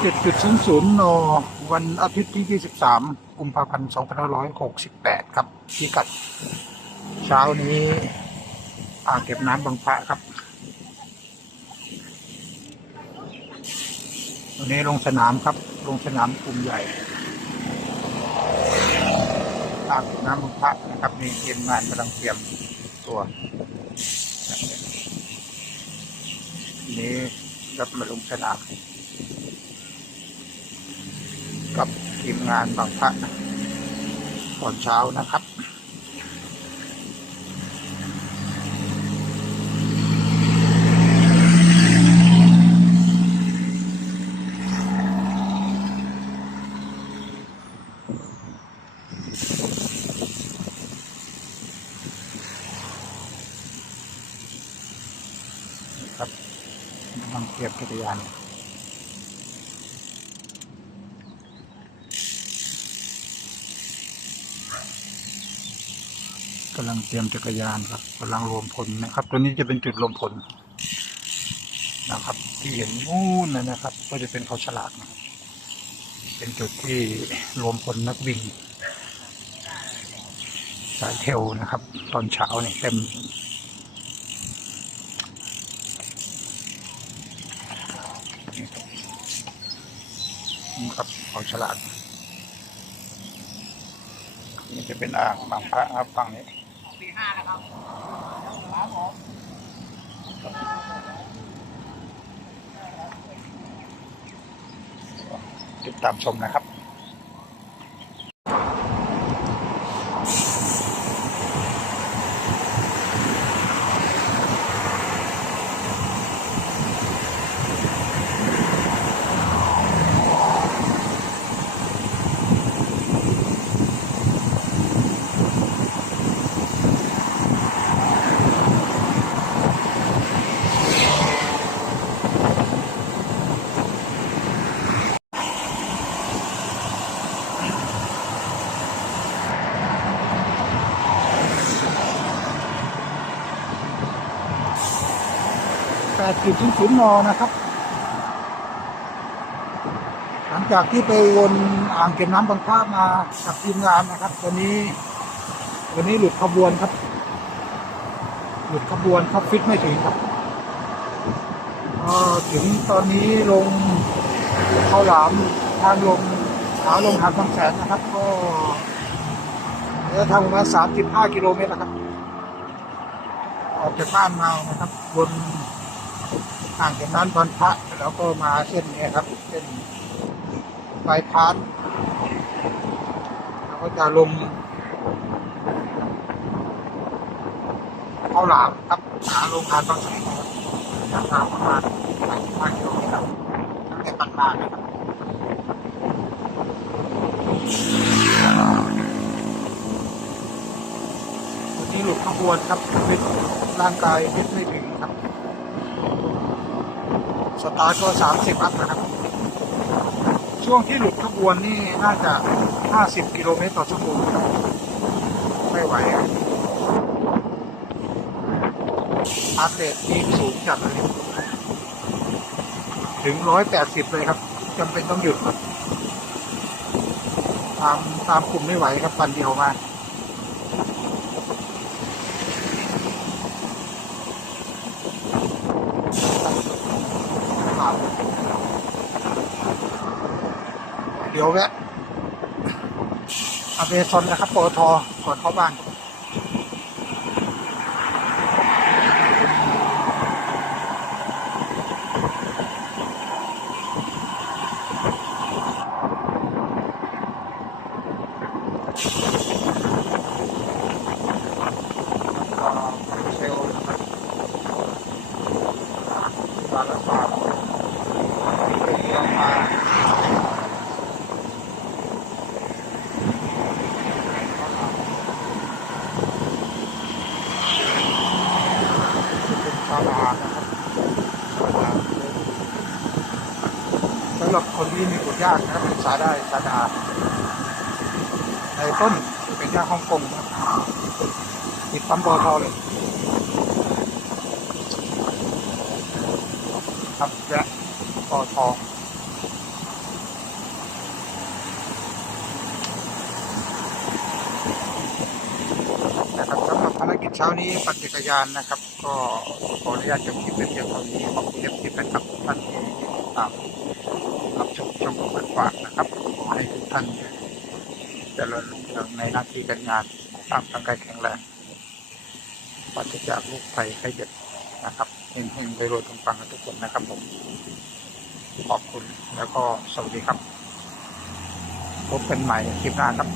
7.00นวันอาทิตย์ที่ 23 กุมภาพันธ์ 2568 ครับพิกัด เช้านี้อ่างเก็บน้ำบางพระครับวันนี้ลงสนามครับ ลงสนามกลุ่มใหญ่อ่างเก็บน้ำบางพระนะครับมีเตรียมงานกำลังเตรียมตัวทีนี้รับมาลงสนาม กับทีมงานบางพระตอนเช้านะครับครับกำลังเตรียมจักรยานำลังเตรียมจักรยานครับกำลังรวมพลนะครับ ตัวนี้จะเป็นจุดรวมพลนะครับ ที่เห็นนู่นนะนะครับ ก็จะเป็นเขาฉลาดนะครับเป็นจุดที่รวมพลนักวิ่งสายเทลนะครับ ตอนเช้าเนี่ยเต็มนะครับเขาฉลาดนี่จะเป็นอ่างบางพระครับฝั่งนี้ ติดตามชมนะครับ 8จุดศูนย์นนะครับ หลังจากที่ไปวนอ่างเก็บน้ำบางพระมากับทีมงานนะครับวันนี้วันนี้หลุดขบวนครับ หลุดขบวนครับฟิตไม่ถึงครับก็ถึงตอนนี้ลงเข้าหลามทางลงขาลงหาดบางแสนนะครับ ก็ระยะทางประมาณ35กิโลเมตรนะครับ ออกจากบ้านมานะครับบน อ่างเก็บน้ำตอนพระแล้วก็มาเส้นนี้ครับเส้นบายพานแล้วก็จะลงเข้าหลามครับหาโรงงานบางแสนนะครับทางประมาณ35กิโลครับตั้งแต่ปันมานะครับวันนี้หลุดขบวนครับฟิตร่างกายฟิตไม่ถึงครับ สตาร์ทก็สามสิบอัพนะครับ ช่วงที่หลุดขบวนนี่น่าจะห้าสิบกิโลเมตรต่อชั่วโมงครับไม่ไหวอัพเดตทีมสูงจัดเลยถึงร้อยแปดสิบเลยครับจำเป็นต้องหยุดครับตามตามกลุ่มไม่ไหวครับปันเดียวมา ครับเดี๋ยวแวะอเมซอนนะครับปตทก่อนเข้าบ้านำหรับคนที่มีปลูยากนะครับศึกษาได้สาดาในต้นเป็นยาฮ่องกงครับติดปั๊มปอทอเลยครับแะปอทอภารกิจเช้านี้ปั่จักยานนะครับ ก็ขออนุญาตจบคลิปเพียงเท่านี้ขอบคุณที่เป็นกับท่านที่ติดตาม ชมช่องของเปิดฝากนะครับขอให้ทุกท่านเจริญรุ่งเรืองในหน้าที่การงานตามร่างกายแข็งแรงปราศจากลูกภัยไข้เจ็บนะครับเฮงๆไปรวยๆปังๆกันทุกคนนะครับผม ขอบคุณแล้วก็สวัสดีครับ พบกันใหม่คลิปหน้าครับ